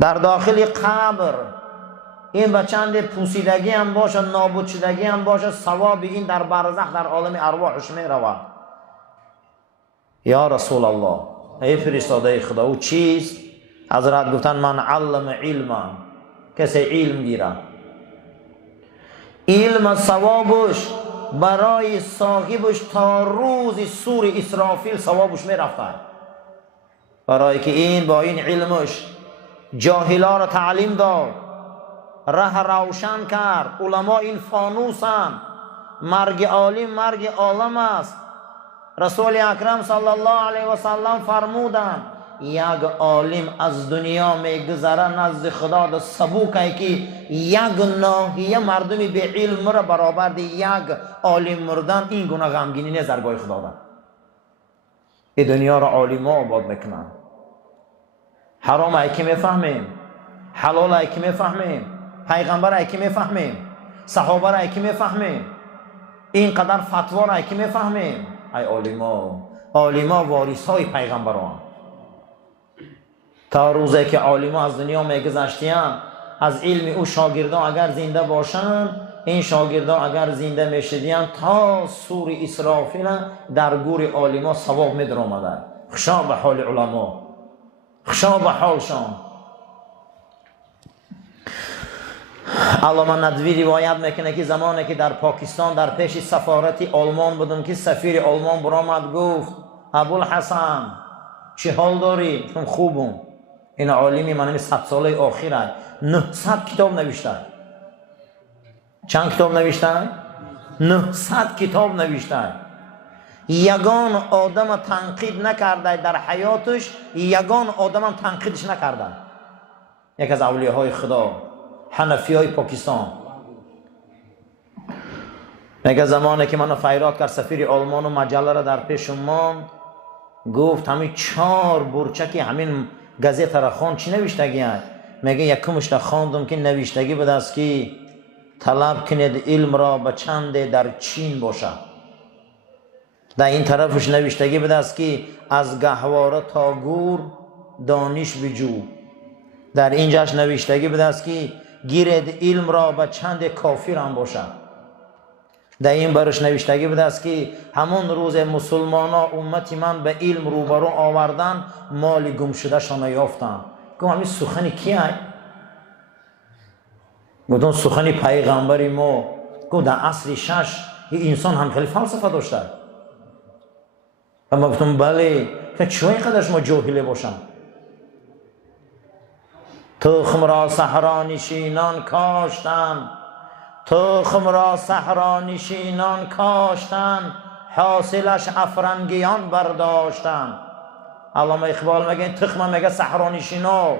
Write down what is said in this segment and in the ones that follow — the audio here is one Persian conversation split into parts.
در داخل قبر این به چند پوسیدگی هم باشه، نابود شدگی هم باشه، ثواب این در برزخ در عالم ارواحش می رود. یا رسول الله، ای فرستاده خدا، او چیست؟ حضرت گفتن من علم علما، کسی علم گیره، علم ثوابش برای صاحبش تا روز سور اسرافیل ثوابش می رفته، برای که این با این علمش جاهلا را تعلیم داد، راه روشن کرد. علما این فانوسن، مرگ عالم مرگ عالم است. رسول اکرم صلی الله علیه و سلم فرمودند یک عالم از دنیا میگذره نزد خدا در سبوکه که یک ناحیه مردمی به علم را برابر دی یک عالم مردن، این گونه غمگینی نه درگاه خدا ده. این دنیا را عالما آباد میکنن. حرام ای که میفهمیم، حلال ای که میفهمیم، پیغمبر ای که میفهمیم، صحابه ای که میفهمیم، اینقدر فتوا را ای که میفهمیم. ای عالما وارث های پیغمبران. تا روزی که عالما از دنیا میگذشتیم، از علم او شاگردان اگر زنده باشند، این شاگردان اگر زنده میشدیم تا سور اسرافیل در گور عالما ثواب می درآمده. خشا به حال علما، خشا به حالشان. علامه ندوی روایت میکنه که زمانی که در پاکستان در پیش سفارت آلمان بودم که سفیر آلمان برآمد گفت ابوالحسن چه حال داری؟ گفتم خوبم. این عالمی من 100 ساله آخره 900 کتاب نوشته. چند کتاب نوشته؟ 900 کتاب نوشته. یگان آدم تنقید نکرده در حیاتش، یگان آدم هم تنقیدش نکرده. یک از اولیاءهای خدا، حنفی های پاکستان، میگه زمانی که منو فیراد کرد سفیر آلمان و مجله را در پیش ماند، گفت همین 4 برچه که همین گازیت را خوان چی نوشتگی هست؟ میگه یکمش را خواندم که نوشتگی بود است که طلب کنید علم را به چند در چین باشه. در این طرفش نوشتگی بود است که از گهواره تا گور دانش بجو. در اینجاش نوشتگی بود است که گیرد علم را به چند کافر هم باشد. در این برش نوشتگی بود است که همون روز مسلمان ها امتی من به علم روبرو آوردن، مال گم شده شان یافتن. گفتم همین سخن کیه؟ گفتم سخن پیغمبر ما. گفت در عصر 6 این انسان هم خیلی فلسفه داشته. اما گفتم بله، چرا اینقدرش ما جاهله باشم؟ تخم را صحرانشینان کاشتن، تخم را صحرانشینان کاشتن، حاصلش افرنگیان برداشتن. علامه اقبال میگه این تخم میگه صحرانشینا،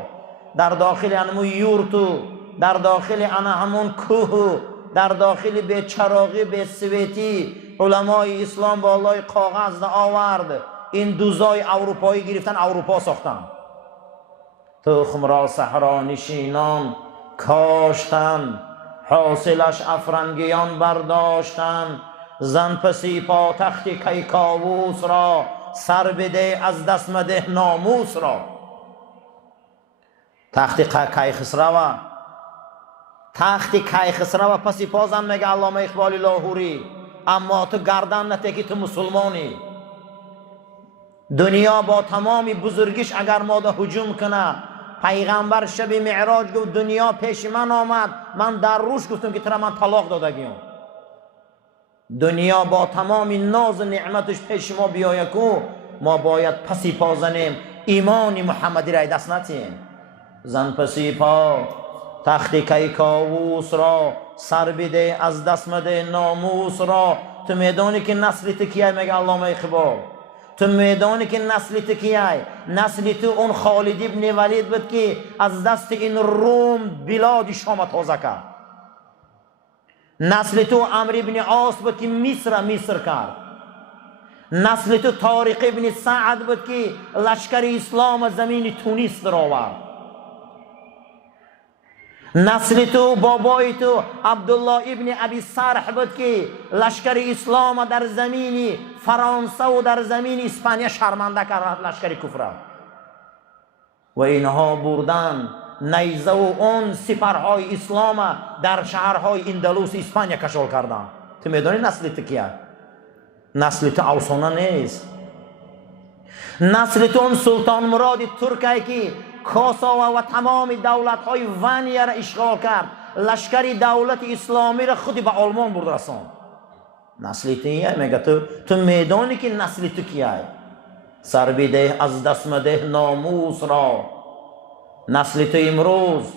در داخل انمو یورتو، در داخل انا همون کوه، در داخل به چراغی به سویتی علمای اسلام با الله کاغذ آورد، این دوزای اروپایی گرفتن اروپا ساختن. تخم را صحرانشینان کاشتن، حاصلش افرنگیان برداشتن. زن پسی پاتخت کیکاووس را، سر بده از دست مده ناموس را. تخت کیخسرو، تخت کیخسرو پسی پازن میگه علامه اقبال لاهوری، اما تو گردن نته که تو مسلمانی. دنیا با تمامی بزرگیش اگر ما ده هجوم کنه، پیغمبر شب معراج گفت دنیا پیش من آمد، من در روش گفتم که ترا من طلاق دادگیم. دنیا با تمامی ناز و نعمتش پیش ما بیایه کو، ما باید پسی پا زنیم، ایمان محمدی را دست نتیم. زن پسی پا تخت کیکاووس را، سر بده از دست مده ناموس را. تو میدانی که نسل تکیه میگه علامه اقبال، تو میدانی که نسل تکیه، نسل تو اون خالد ابن ولید بود که از دست این روم بلاد شام تازه کرد. نسل تو عمرو ابن عاص بود که مصر کرد. نسل تو طارق ابن سعد بود که لشکر اسلام زمین تونس در آورد. نسل تو بابای تو عبدالله ابن ابی سرح بود که لشکر اسلام در زمین فرانسه و در زمین اسپانیا شرمنده کرد لشکر کفر. و اینها بردن نیزه و اون سپرهای اسلام در شهرهای اندلس اسپانیا کشال کردن. تو میدونی نسل تو کیه؟ نسل تو اوسانا نیست. نسل تو اون سلطان مراد ترکیه که کاساوا و تمام دولت های ونیه را اشغال کرد، لشکری دولت اسلامی را خودی به آلمان برد رساند. نسل تو یه میگه تو میدانی که نسل تو کیه؟ سر بده از دست مده ناموس را. نسل تو امروز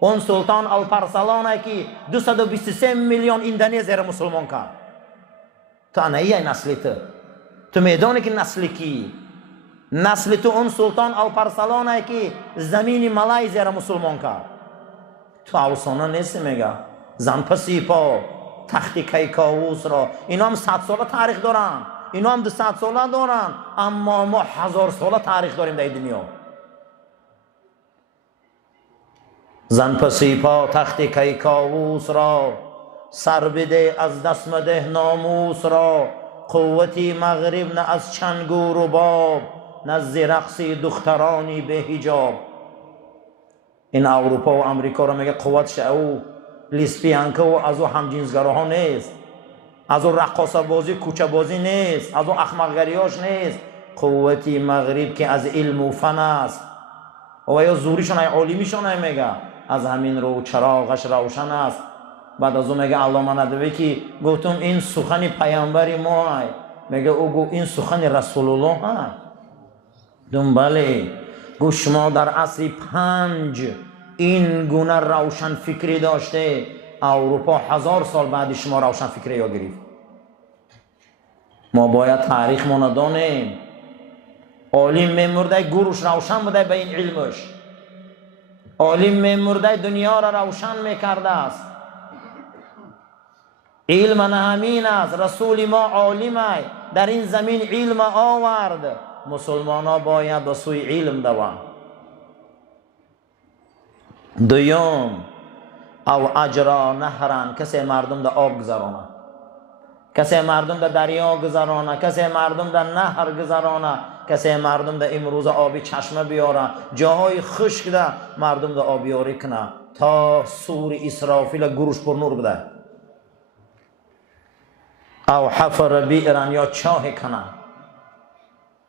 اون سلطان الپرسلانه که 223 میلیون اندونزی را مسلمان کرد. تو انهیه نسل تو میدانی که نسل کی؟ نسل تو اون سلطان الپرسلانه که زمین مالایزیا را مسلمان کرد. تو اوسانا نیست. میگه زن پسی پا تخت کیکاووس را. اینا هم 100 ساله تاریخ دارن، اینا هم 200 ساله دارن، اما ما 1000 ساله تاریخ داریم در دنیا. زن پسی پا تخت کیکاووس را، سر بده از دست مده ناموس را. قوتی مغرب نه از چنگ و رباب، نه ز رقص دخترانی به حجاب. این اروپا و امریکا رو میگه قوتش او لیسبیانکا و از او همجنسگراها نیست، از او رقاصه بازی کوچه بازی نیست، از او احمقگریاش نیست. قوتی مغرب که از علم و فن است و یا زوریشون های عالمیشون میگه از همین رو چراغش روشن است. بعد از اون میگه علامه ندوی که گفتم این سخن پیامبر ما میگه او گو این سخن رسول الله ها. بله گو شما در عصر 5 این گونه روشن فکری داشته، اروپا 1000 سال بعد شما روشن فکری یا گرفت. ما باید تاریخ ما ندانیم. عالم میمرده گروش روشن بوده به این علمش، عالم میمرده دنیا را روشن میکرده است. علم نه همین است. رسول ما عالمه در این زمین علم آورد. مسلمان ها باید به سوی علم دوان. دویم او اجرا نهران، کسی مردم در آب گذرانه، کسی مردم در دریا گذرانه، کسی مردم در نهر گذرانه، کسی مردم در امروز آبی چشمه بیاره، جاهای خشک ده مردم در آبیاری کنه تا سور اسرافیل گروش پر نور بده. او حفر بیرن یا چاه کنه.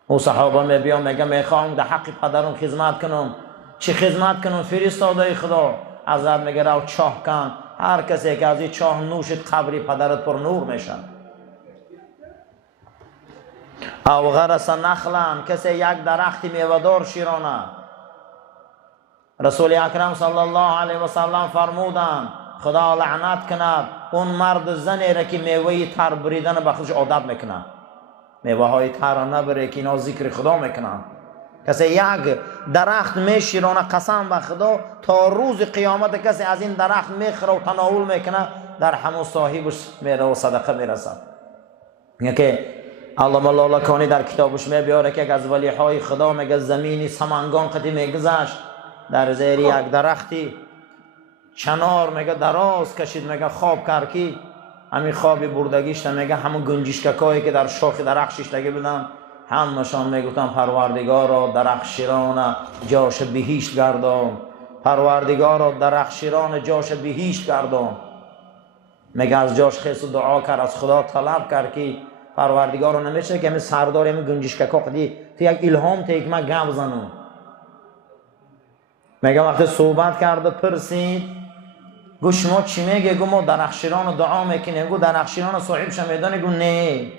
او صحابه می بیان میگه میخوام در حق پدرم خدمت کنم. چی خدمت کنم؟ فرستاده خدا. حضرت میگه رو چاه کن. هر کسی که از این چاه نوشید قبری پدرت پر نور میشه. او غرس نخلن، کسی یک درخت میوه‌دار شیرانه. رسول اکرم صلی الله علیه و سلم فرمودند خدا لعنت کند اون مرد زنی را که میوه تر بریدن به خودش عادت میکنه. میوه های تر نبره که اینا ذکر خدا میکنن. کسی یک درخت میشیرانه قسم به خدا تا روز قیامت کسی از این درخت میخوره و تناول میکنه در همون صاحبش میره و صدقه میرسد. میگه که علامه لالکانی در کتابش میبیاره که از ولی های خدا میگه زمینی سمنگان قدی میگذشت در زیر یک درختی چنار میگه دراز کشید، میگه خواب کرد که همین خوابی بردگیشت میگه همون گنجشککایی که در شاخ درخت شیشتگی بودن همشان میگفتن پروردگارا درخشیران جاش بهشت گردان، پروردگارا درخشیران جاش بهشت گردان. میگه از جاش خیس و دعا کرد، از خدا طلب کرد که پروردگارا نمیشه که همین سردار همین گنجشککا قدی تو یک الهام تا یک من گم بزنم. میگه وقتی صحبت کرد پرسید گو شما چی میگه؟ گو ما درخشیران دعا میکنیم. گو درخشیران صاحبش میدانه؟ گو نه.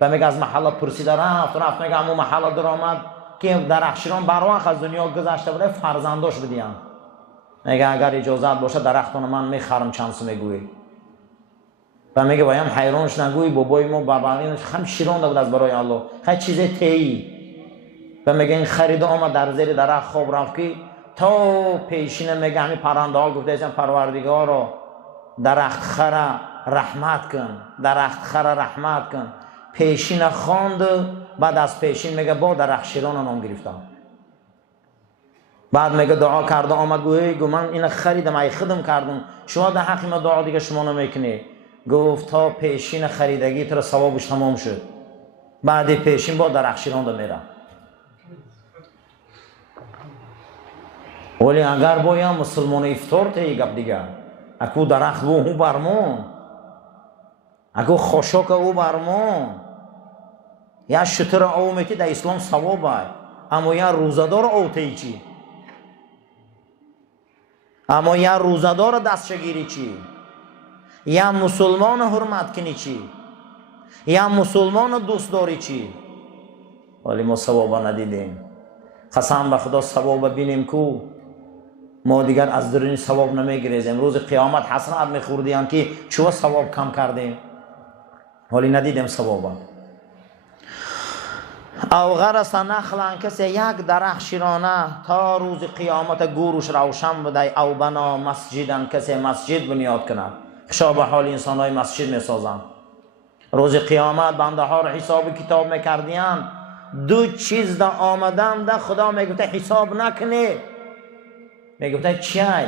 و میگه از محله پرسیده رفت میگه همون محله در آمد که درخشیران بر وقت از دنیا گذشته بوده فرزنداش بدیم. میگه اگر اجازت باشه درختون من میخرم چند سو میگویی. و میگه بایم حیرانش نگویی بابای ما بابایانش خم شیران بود از برای الله خیلی چیزی تهی. و میگه این خرید آمد در زیر درخت خواب رفت که تا پیشینه میگه همین پرنده ها گفته ایشان پروردگارا درخت خره رحمت کن، درخت خره رحمت کن. پیشینه خواند، بعد از پیشین میگه با درخشیران نام گرفتم. بعد میگه دعا کرده آمد گو من این خریدم ای خدم کردم شما در حق ما دعا دیگه شما نمیکنی. گفت تا پیشین خریدگی تو ثوابش تمام شد، بعد پیشین با درخشیران میره. ولی اگر باید مسلمان افطار تی گپ دیگه اکو درخت بو هو برمون اکو خوشک او برمون یا شتر او میتی در اسلام ثواب های اما یا روزدار او تی چی اما یا روزدار دستشگیری چی یا مسلمان حرمت کنی چی یا مسلمان دوست داری چی ولی ما ثواب ندیدیم قسم به خدا ثواب بینیم کو ما دیگر از درون ثواب نمیگریزیم روز قیامت حسنات میخوردیم که چوه ثواب کم کردیم ولی ندیدیم ثواب او غرس نخلا کسی یک درخت شیرانه تا روز قیامت گورش روشن بده او بنا مسجدن کسی مسجد بنیاد کنه خشا به حال انسان های مسجد میسازن روز قیامت بنده ها را حساب کتاب میکردین دو چیز دا آمدن دا خدا میگفته حساب نکنه میگفته چیه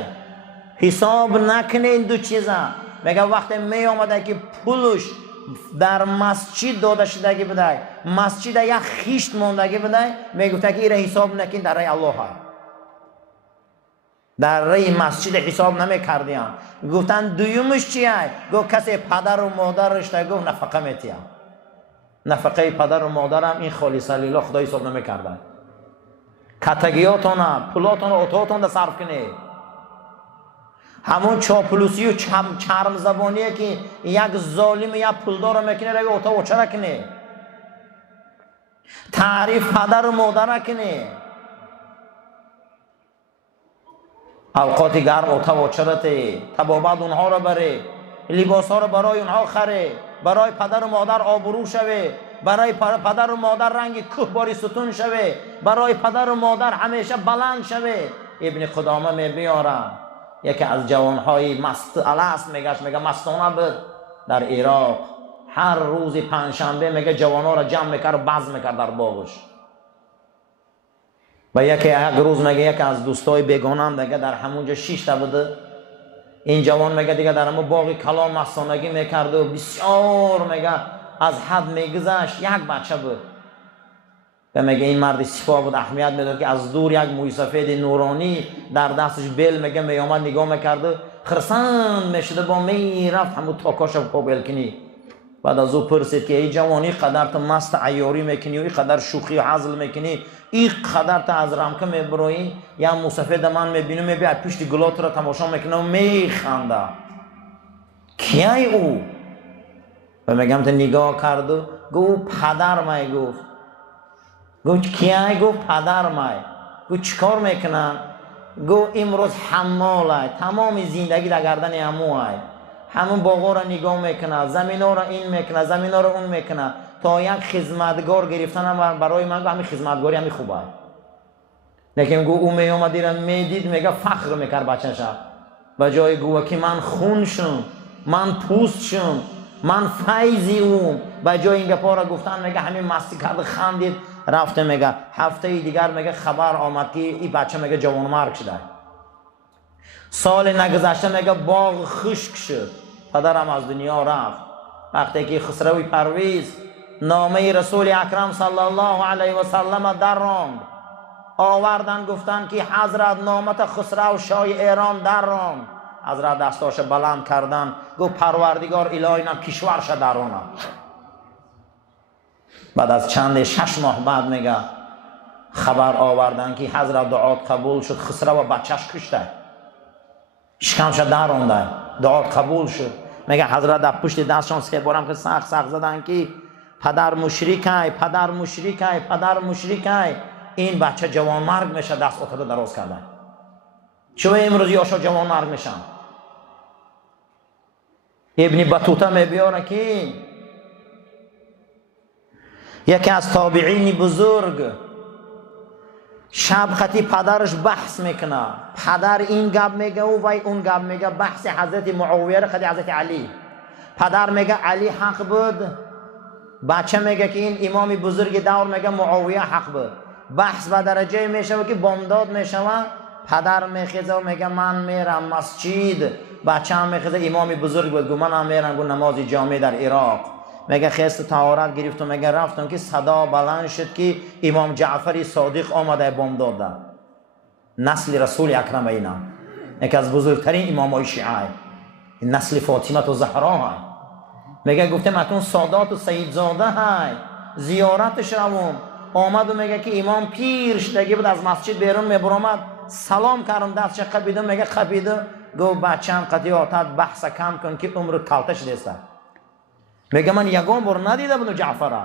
حساب نکنه این دو چیزا میگه وقتی می آمده که پولش در مسجد داده شدگی بده مسجد یک خیشت موندگی بده میگفته که ایره حساب نکن در رای الله ها در رای مسجد حساب نمیکردیم گفتن دویومش چیه گفت کسی پدر و مادرش تا گفت نفقه میتیم نفقه پدر و مادرم این خالص لیلا خدا حساب نمیکردن کتگیاتون پولاتون اتواتون ده صرف کنه همون چاپلوسی و چرم زبانیه که یک ظالم یا پولدار میکنه روی اتو چرا کنه تعریف پدر و مادر کنه اوقات گرم اتو چرا ته تبابت اونها رو بره لباس ها رو برای اونها خره برای پدر و مادر آبرو شوه برای پدر و مادر رنگ کوهباری ستون شوه برای پدر و مادر همیشه بلند شوه ابن قدامه میبیاره یکی از جوانهای مست الست میگه مستانه بود در عراق هر روز پنجشنبه میگه جوانها را جمع میکرد و بزم میکرد در باغش و یک روز میگه یکی از دوستای بیگانم دیگه در همونجا 6 تا بوده این جوان میگه دیگه در همون باغ کلام مستانگی میکرد و بسیار میگه از حد میگذشت یک بچه بود و میگه این مرد سپاه بود اهمیت میداد که از دور یک موی سفید نورانی در دستش بیل میگه میامد نگاه میکرده خرسند میشده با میرفت همون تاکاش پا بیل کنی بعد از او پرسید که ای جوانی قدر تو مست عیاری میکنی و ای قدر شوخی و حزل میکنی ای قدر تو از رمکه میبروی یا موسفید من میبینی میبینی پشت گلات را تماشا میکنه و میخنده کیه او؟ و میگم تو نگاه کرد و گفت پدر مای گفت کیه؟ گفت پدر مای گفت چیکار میکنن؟ گفت امروز حماله تمام زندگی در گردن اموه همون باغا را نگاه میکنه زمین ها را این میکنه زمین ها را اون میکنه تا یک خدمتگار گرفتن برای من همین خدمتگاری همین خوبه لیکن گو او میامد را میدید میگه فخر میکرد بچه شب به جای گوه که من خون شم من پوست شم من فیضی اوم به جای این گپا را گفتن میگه همین مستی کرد خندید رفته میگه هفته دیگر میگه خبر آمد که این بچه میگه جوان مرگ شده سال نگذشته میگه باغ خشک شد پدرم از دنیا رفت وقتی که خسروی پرویز نامه رسول اکرم صلی الله علیه و سلم در راند آوردن گفتن که حضرت نامت خسرو شاه ایران در راند حضرت دستاش بلند کردن گفت پروردگار الهی نم کشورش در رانم بعد از چند 6 ماه بعد میگه خبر آوردن که حضرت دعات قبول شد خسرو و بچهش کشته شکمش در رانده دعات قبول شد میگه حضرت در پشت دستشان 3 بارم که سخت زدن که پدر مشرکای پدر مشرکای پدر مشرکای این بچه جوان مرگ میشه دست افتاده دراز کردن چون امروز یاشا جوان مرگ میشن ابن بطوطه میبیاره که یکی از تابعین بزرگ شب خطی پدرش بحث میکنه پدر این گپ میگه و وای اون گپ میگه بحث حضرت معاویه خدی حضرت علی پدر میگه علی حق بود بچه میگه که این امام بزرگ دور میگه معاویه حق بود بحث به درجه میشه که بامداد میشه پدر میخیزه و میگه من میرم مسجد بچه هم میخیزه امام بزرگ بود گو من هم میرم گو نماز جامع در عراق میگه خیست طهارت گرفت و میگه رفتم که صدا بلند شد که امام جعفر صادق آمده بامداد نسل رسول اکرم اینا، یکی از بزرگترین امامای شیعه، این نسل فاطمه و زهرا های. میگه گفته متون سادات و سیدزاده های زیارتش روم، آمد و میگه که امام پیر شدگی بود، از مسجد بیرون میبرامد، سلام کردم دستش قبیده، میگه قبیده، گو بچم قطعی آتت بحث کم کن که عمر کلتش دیسته. میگه من یگان بار ندیده بودم جعفره.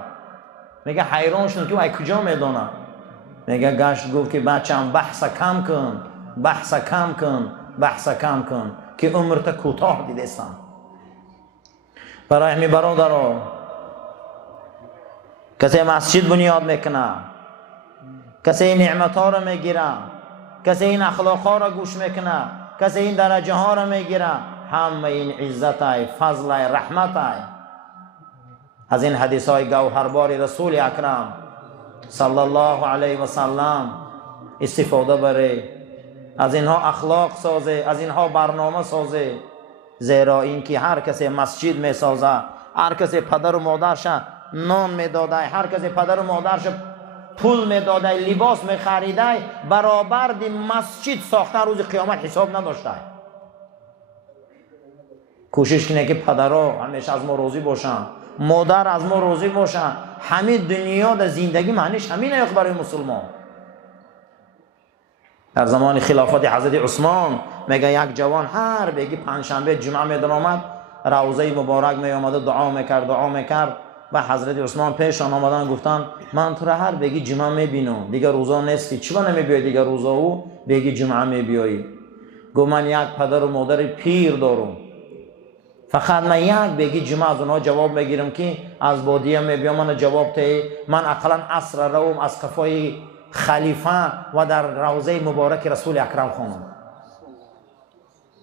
میگه حیران شدم که ای کجا میدونه. میگه گشت گفت که بچم بحث کم کن، بحث کم کن، بحث کم کن که عمرت کوتاه دیدستم. برای همی برادران، کسی مسجد بنیاد میکنه، کسی این نعمت ها رو میگیره، کسی این اخلاق ها رو گوش میکنه، کسی این درجه ها رو میگیره، همه این عزت های فضل های رحمت های از این حدیث های گوهربار رسول اکرم صلی الله علیه و سلم استفاده بره، از اینها اخلاق سازه، از اینها برنامه سازه. زیرا اینکه هر کسی مسجد میسازه، هر کسی پدر و مادرش نان میداده، هر کسی پدر و مادرش پول میداده، لباس میخریده، برابر دی مسجد ساخته روز قیامت حساب نداشته. کوشش کنه که پدرها همیشه از ما راضی باشن، مادر از ما راضی باشن. همه دنیا در زندگی معنیش همینه یک برای مسلمان. در زمان خلافت حضرت عثمان میگه یک جوان هر بگی پنجشنبه جمعه میدن آمد، روضه مبارک می آمده دعا میکرد و حضرت عثمان پیشان آمدن گفتن من تو را هر بگی جمعه میبینم، دیگه روزا نیستی، چرا نمیبیایی دیگه روزا و بگی جمعه میبیایی؟ گفت من یک پدر و مادر پیر دارم، فقط من یک بگی جمعه از اونها جواب میگیرم که از بادیه میبیام، من جواب ته من اقلا عصر روم از قفای خلیفه و در روضه مبارک رسول اکرم خانم.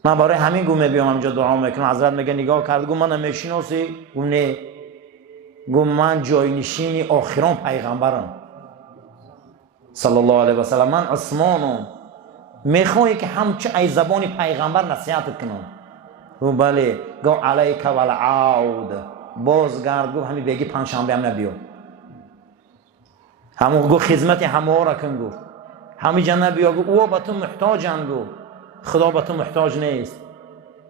من برای همین گونه بیام همینجا دعا میکنم. حضرت میگه نگاه کرد، گفت من نمیشناسی؟ گفت نه. گفت من جاینشین آخران پیغمبرم صلی الله علیه و سلم، من عثمانم، میخوای که همچه ای زبان پیغمبر نصیحت کنم؟ گفت بله. گفت علیک والعود، بازگرد. گفت همین بگی پنجشنبه هم نبیو. همون گفت خدمت همه را کن، گفت همین جا نبیا. گفت او به تو محتاجن، گفت خدا به تو محتاج نیست.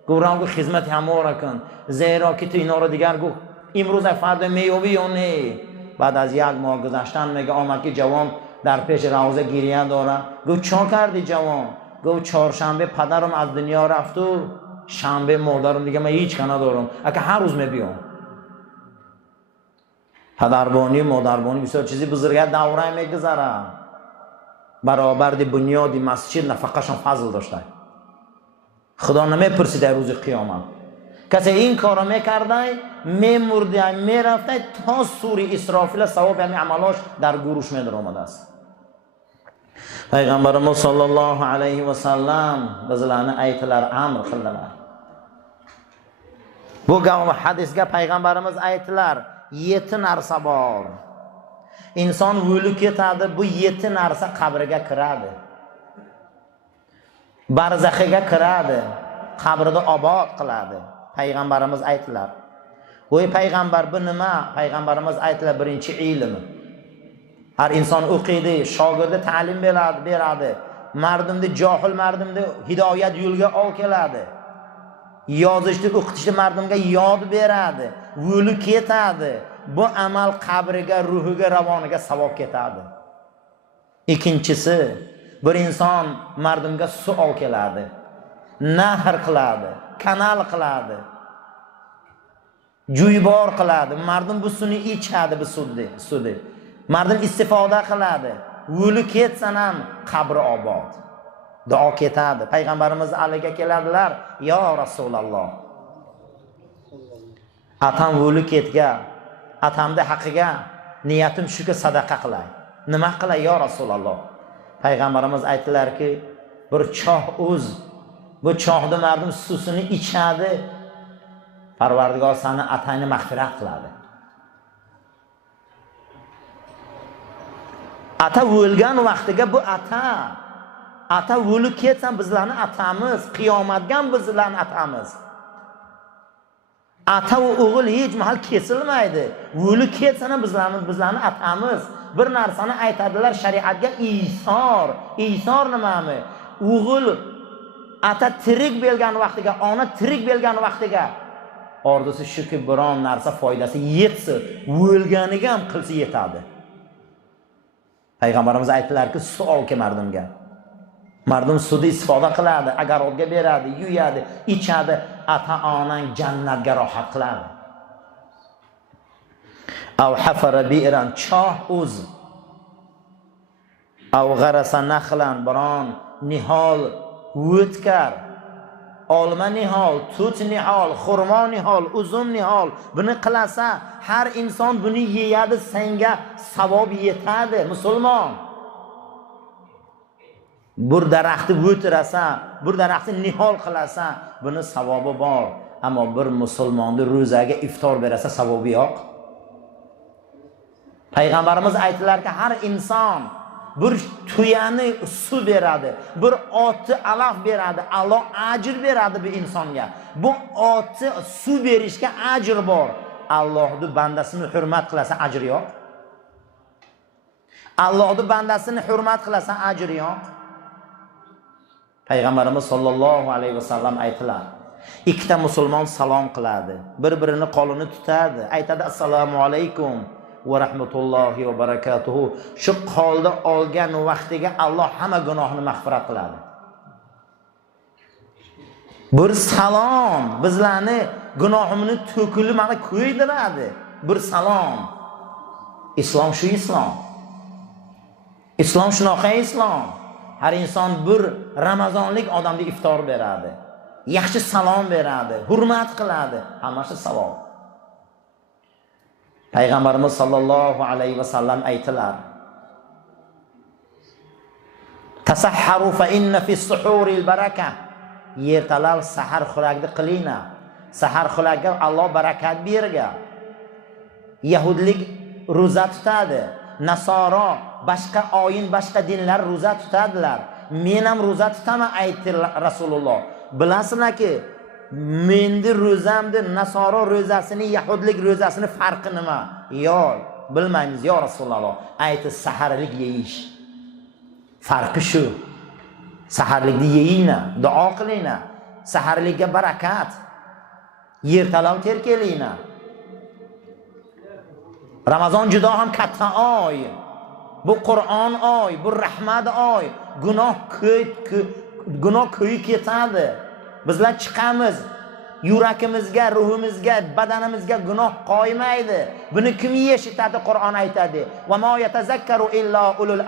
گفت رام گفت خدمت همه را کن، زیرا که تو اینا را دیگر گفت امروز فردا میوی یا نه. بعد از یک ماه گذشتن میگه آمد که جوان در پیش روضه گریه داره. گفت چا کردی جوان؟ گفت چهارشنبه پدرم از دنیا رفت و شنبه مادرم، دیگه من هیچ کنه دارم، اگه هر روز میبیام. پدربانی مادربانی بسیار چیزی بزرگه دوره میگذره، برابر دی بنیادی مسجد نفقهشان فضل داشته. خدا نمیپرسید در روز قیامت. کسی این کارو میکرده میمرده میرفته تا سور اسرافیل ثواب همین عملاش در گوروش میدر آمده است. پیغمبر ما صلی الله علیه و سلم بزلانه ایتلر امر خلدن. Bu hadisga payg'ambarimiz aytdilar, 7 narsa bor. Inson o'lib ketadi, bu 7 narsa qabriga kiradi. Barzaxiga kiradi, qabrida obod qiladi. Payg'ambarimiz aytdilar. Voy payg'ambar bu nima? Payg'ambarimiz aytdilar, birinchi ilm. Har inson o'qiydi, shogirdi ta'lim beradi. Mardimni johil mardimni hidoyat yo'lga olib keladi. Yozishni o'qitishni mardimga yod beradi, o'lib ketadi. Bu amal qabriga, ruhiga, ravoniga savob ketadi. Ikkinchisi, bir inson mardimga suv olib keladi, nahr qiladi, kanal qiladi, juybor qiladi. Mardim bu suvni ichadi, bu suvni. Mardim istifoda qiladi. O'lib ketsa ham qabri obod. Duo ketadi. Payg'ambarimiz alayga keladilar, yo Rasululloh, atam o'lib ketgan, atamni haqqiga niyatim shuki sadaqa qilay. Nima qilay yo Rasululloh? Payg'ambarimiz aytdilarki, bir choh o'z, bu chohda mardim suvini ichadi, Parvardigor seni atangni mag'firat qiladi. Ata o'lgan vaqtiga bu ata o'lib ketsa bizlarni atamiz, qiyomatga bizlarni atamiz. Ata va o'g'il hech mahal kesilmaydi. O'lib ketsa bizlarni atamiz. bir narsani aytadilar shariatga isor nimami? O'g'il ata tirik bo'lgan vaqtiga, ona tirik bo'lgan vaqtiga orzusi shuki biron narsa foydasi yetsa, o'lganiga ham qilsa yetadi. Payg'ambarimiz aytdilarki, suv olki mardimga. Mardum suvni istifoda qiladi, agarodga beradi, yuyadi, ichadi, ata onang jannatga rohat qiladi. Aw hafara bi'ran choh uz. Aw gharasa nakhlan biron nihol o'tkar. Olma nihol, tut nihol, xurmo nihol, uzum nihol. Buni qilasa har inson buni yeyadi, senga savob yetadi, musulmon. Bir daraxtni o'tirasa, bir daraxtni nihol qilasa, buni savobi bor. Ammo bir musulmonni ro'zaga iftor berasa savobi yo'q. Payg'ambarimiz aytdilarki, har inson bir tuyani suv beradi, bir otni alaf beradi, Alloh ajr beradi bu insonga. Bu otni suv berishga ajr bor. Allohning bandasini hurmat qilasa ajr yo'q. Allohning bandasini hurmat qilasa ajr yo'q. Payg'ambarimiz sollallohu alayhi vasallam aytdilar, ikkita musulmon salom qiladi, bir-birini qo'lini tutadi, aytadi assalomu alaykum va rahmatullohi va barakatuhu. Shu qo'lni olgan vaqtiga Alloh hamma gunohini mag'firat qiladi. Bir salom bizlarni gunohimizni to'kilib mana ko'ydiradi. Bir salom. Islom shu islom. Islom shunaqa islom. Har inson bir ramazonlik odamga iftor beradi. Yaxshi salom beradi, hurmat qiladi, hammasi savob. Payg'ambarimiz sollallohu alayhi vasallam aytdilar, tasahharu fa inna fi suhuril baraka. Ertalab sahar xuragni qilinglar. Sahar xuragga Alloh barakat bergan. Yahudlik ro'za tutadi, Nasoro boshqa oyin, boshqa dinlar ro'za tutadilar. Men ham ro'za tutaman aytdi Rasululloh. Bilasizlarki, mendi ro'zamda Nasoro ro'zasini, Yahudlik ro'zasini farqi nima? Yo'q, bilmaymiz yo Rasululloh. Aytdi saharlik yeyish. Farqi shu. Saharlikni yeyinglar, duo qilinglar. Saharlikka barakat. Ertalab terkelinglar. Ramazon juda ham katta oy. Bu Qur'on oy, bu rahmat oy. Gunoh ko'yib ketadi. Bizlar chiqamiz, yurakimizga, ruhimizga, badanimizga gunoh qo'ymaydi. Buni kim eshitadi? Qur'on aytadi. Va ma yatazakkaru illa ulul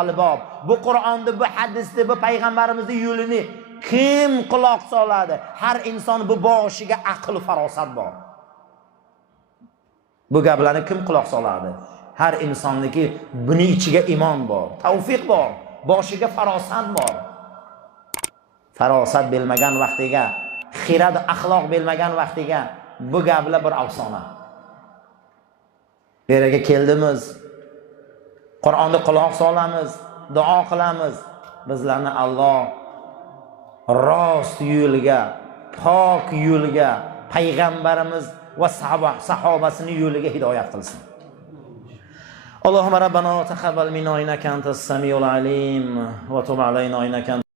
albab. Bu Qur'onni, bu hadisni, bu payg'ambarimizning yo'lini kim quloq soladi? Har inson bu boshiga aql, farosat bor. Bu gaplarni kim quloq soladi? Har insonniki buni ichiga iymon bor, tavfiq bor, boshiga farosat bor. Farosat bilmagan vaqtiga, xirad axloq bilmagan vaqtiga bu gaplar bir afsona. Bu yerga keldimiz, Qur'onni quloq solamiz, duo qilamiz. Bizlarni Alloh rost yo'lga, pok yo'lga, payg'ambarimiz va sahobasini yo'liga hidoyat qilsin. Allohumma rabbana taqabbal minna innaka antas samiul alim va tub alayna innaka